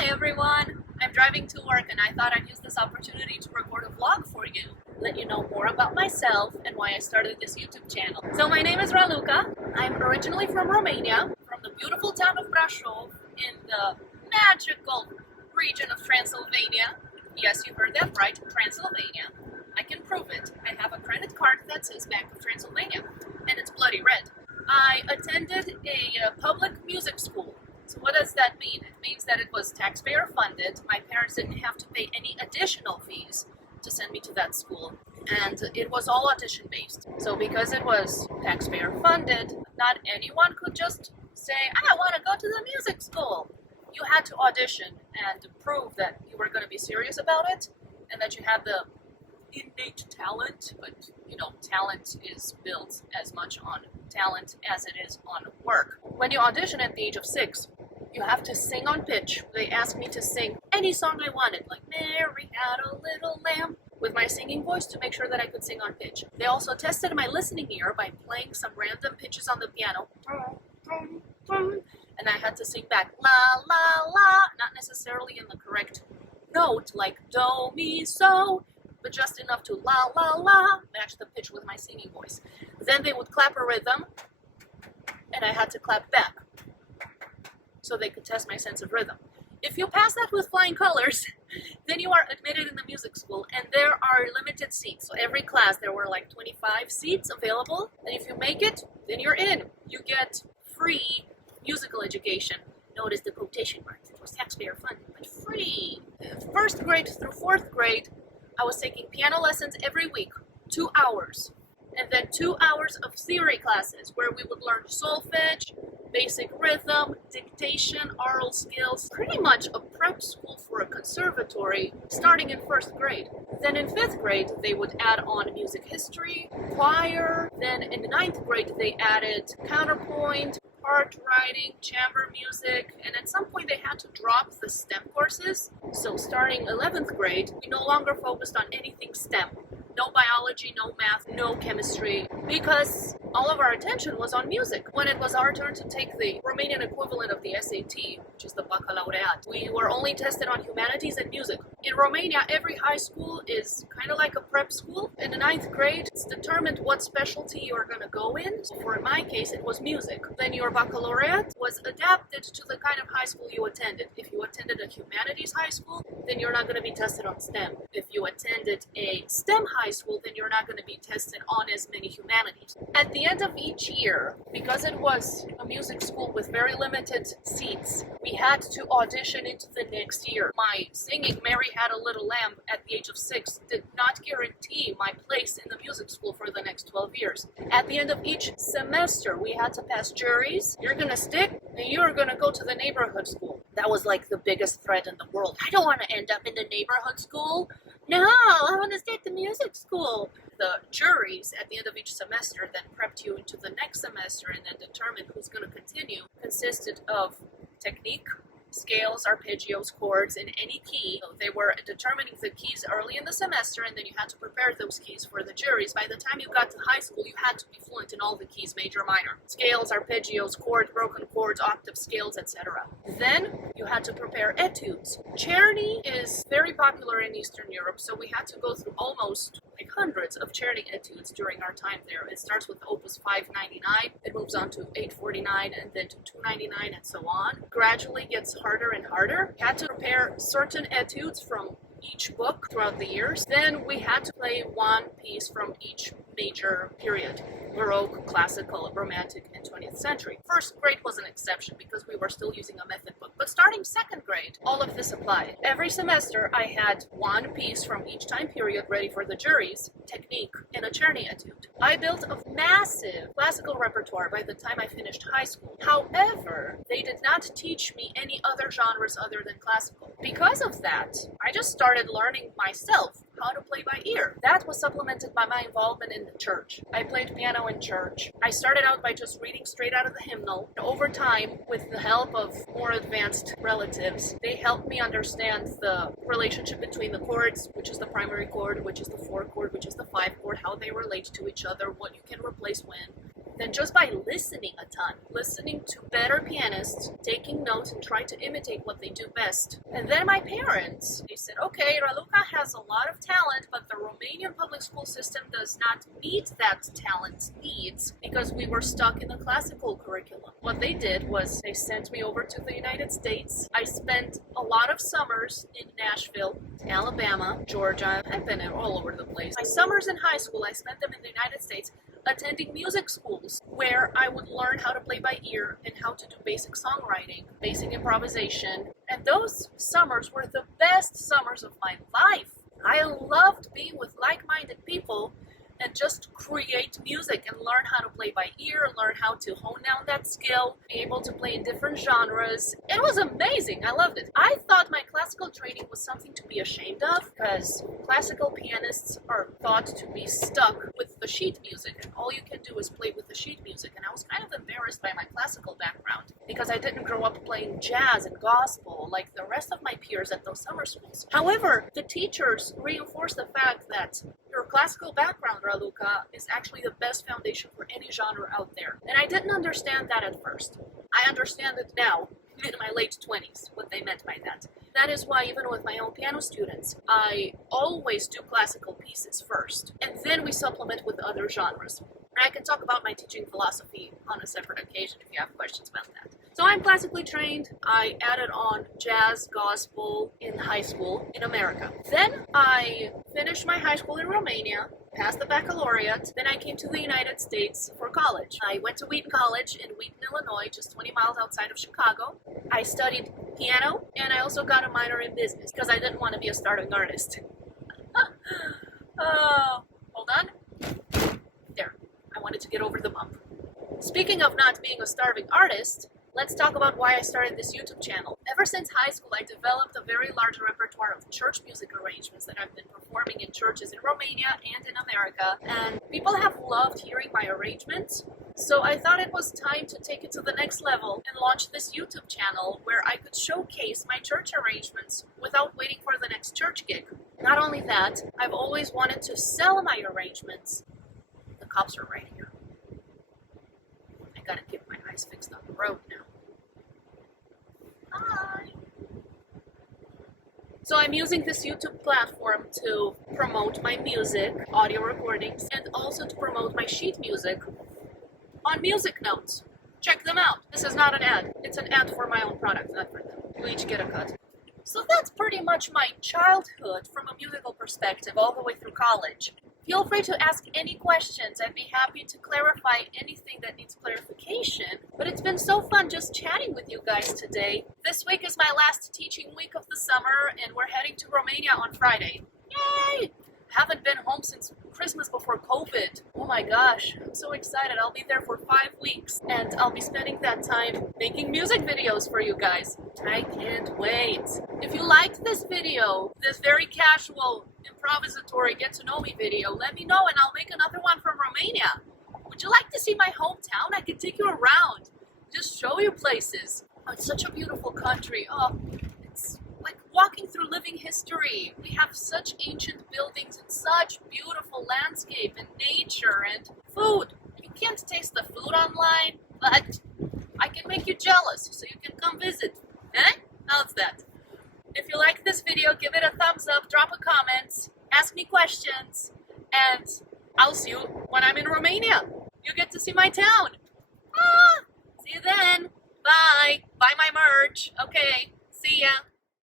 Hi everyone! I'm driving to work and I thought I'd use this opportunity to record a vlog for you, let you know more about myself and why I started this YouTube channel. So my name is Raluca. I'm originally from Romania, from the beautiful town of Brașov in the magical region of Transylvania. Yes, you heard that right, Transylvania. I can prove it. I have a credit card that says Bank of Transylvania and it's bloody red. I attended a public music school. So what does that mean? It means that it was taxpayer funded. My parents didn't have to pay any additional fees to send me to that school. And it was all audition based. So because it was taxpayer funded, not anyone could just say, I want to go to the music school. You had to audition and prove that you were going to be serious about it and that you had the innate talent, but you know, talent is built as much on talent as it is on work. When you audition at the age of 6, you have to sing on pitch. They asked me to sing any song I wanted, like Mary Had a Little Lamb, with my singing voice to make sure that I could sing on pitch. They also tested my listening ear by playing some random pitches on the piano. And I had to sing back, la, la, la, not necessarily in the correct note, like do, mi, so, but just enough to la, la, la, match the pitch with my singing voice. Then they would clap a rhythm, and I had to clap back, so they could test my sense of rhythm. If you pass that with flying colors, then you are admitted in the music school, and there are limited seats. So every class, there were like 25 seats available, and if you make it, then you're in. You get free musical education. Notice the quotation marks. It was taxpayer funded, but free. First grade through 4th grade, I was taking piano lessons every week, 2 hours. And then 2 hours of theory classes where we would learn solfege, basic rhythm, dictation, oral skills, pretty much a prep school for a conservatory starting in 1st grade. Then in 5th grade, they would add on music history, choir. Then in 9th grade, they added counterpoint, part writing, chamber music, and at some point they had to drop the STEM courses. So starting 11th grade, we no longer focused on anything STEM. No biology, no math, no chemistry, because all of our attention was on music. When it was our turn to take the Romanian equivalent of the SAT, which is the baccalaureate, we were only tested on humanities and music. In Romania, every high school is kind of like a prep school. In the 9th grade, it's determined what specialty you're going to go in. So for my case, it was music. Then your baccalaureate was adapted to the kind of high school you attended. If you attended a humanities high school, then you're not going to be tested on STEM. If you attended a STEM high school, then you're not going to be tested on as many humanities. At the end of each year, because it was a music school with very limited seats, we had to audition into the next year. My singing Mary Had a Little Lamb at the age of 6 did not guarantee my place in the music school for the next 12 years. At the end of each semester, we had to pass juries. You're going to stick, and you're going to go to the neighborhood school. That was like the biggest threat in the world. I don't want to end up in the neighborhood school. No, I want to stay at the music school. The juries at the end of each semester then prepped you into the next semester and then determined who's going to continue, consisted of technique, scales, arpeggios, chords in any key. So they were determining the keys early in the semester, and then you had to prepare those keys for the juries. By the time you got to high school, you had to be fluent in all the keys, major, minor. Scales, arpeggios, chords, broken chords, octave scales, etc. Then you had to prepare etudes. Czerny is very popular in Eastern Europe, so we had to go through almost like hundreds of Czerny etudes during our time there. It starts with Opus 599, it moves on to 849, and then to 299, and so on. Gradually gets harder and harder. We had to prepare certain etudes from each book throughout the years. Then we had to play one piece from each major period: Baroque, Classical, Romantic, and 20th century. 1st grade was an exception because we were still using a method book. But starting 2nd grade, all of this applied. Every semester I had one piece from each time period ready for the juries, technique, and a Czerny etude. I built a massive classical repertoire by the time I finished high school. However, they did not teach me any other genres other than classical. Because of that, I just started learning myself how to play by ear. That was supplemented by my involvement in the church. I played piano in church. I started out by just reading straight out of the hymnal. Over time, with the help of more advanced relatives, they helped me understand the relationship between the chords, which is the primary chord, which is the 4 chord, which is the 5 chord, how they relate to each other, what you can replace when. than just by listening a ton, listening to better pianists, taking notes and trying to imitate what they do best. And then my parents, they said, okay, Raluca has a lot of talent, but the Romanian public school system does not meet that talent's needs because we were stuck in the classical curriculum. What they did was they sent me over to the United States. I spent a lot of summers in Nashville, Alabama, Georgia. I've been all over the place. My summers in high school, I spent them in the United States attending music schools where I would learn how to play by ear and how to do basic songwriting, basic improvisation. And those summers were the best summers of my life. I loved being with like-minded people and just create music and learn how to play by ear, learn how to hone down that skill, be able to play in different genres. It was amazing. I loved it. I thought my classical training was something to be ashamed of because classical pianists are thought to be stuck with the sheet music and all you can do is play with the sheet music. And I was kind of embarrassed by my classical background because I didn't grow up playing jazz and gospel like the rest of my peers at those summer schools. However, the teachers reinforced the fact that your classical background, Raluca, is actually the best foundation for any genre out there. And I didn't understand that at first. I understand it now, in my late 20s, what they meant by that. That is why even with my own piano students, I always do classical pieces first, and then we supplement with other genres. And I can talk about my teaching philosophy on a separate occasion if you have questions about that. So I'm classically trained. I added on jazz, gospel in high school in America. Then I finished my high school in Romania, passed the baccalaureate. Then I came to the United States for college. I went to Wheaton College in Wheaton, Illinois, just 20 miles outside of Chicago. I studied piano, and I also got a minor in business because I didn't want to be a starving artist. Hold on. There. I wanted to get over the bump. Speaking of not being a starving artist, let's talk about why I started this YouTube channel. Ever since high school, I developed a very large repertoire of church music arrangements that I've been performing in churches in Romania and in America, and people have loved hearing my arrangements. So I thought it was time to take it to the next level and launch this YouTube channel where I could showcase my church arrangements without waiting for the next church gig. Not only that, I've always wanted to sell my arrangements. The cops are right here. I gotta keep my eyes fixed on the road now. Hi! So I'm using this YouTube platform to promote my music, audio recordings, and also to promote my sheet music on Music Notes. Check them out. This is not an ad. It's an ad for my own product, not for them. You each get a cut. So that's pretty much my childhood from a musical perspective all the way through college. Feel free to ask any questions. I'd be happy to clarify anything that needs clarification. But it's been so fun just chatting with you guys today. This week is my last teaching week of the summer, and we're heading to Romania on Friday. Yay! Haven't been home since Christmas before COVID. Oh my gosh, I'm so excited. I'll be there for 5 weeks, and I'll be spending that time making music videos for you guys. I can't wait. If you liked this video, this very casual, improvisatory get-to-know-me video, let me know and I'll make another one from Romania. Would you like to see my hometown? I can take you around, just show you places. Oh, it's such a beautiful country. Oh, it's like walking through living history. We have such ancient buildings and such beautiful landscape and nature and food. You can't taste the food online, but I can make you jealous so you can come visit. Eh? How's that? If you like this video, give it a thumbs up, drop a comment, ask me questions, and I'll see you when I'm in Romania. You get to see my town. See you then. Bye. Buy my merch. Okay. See ya.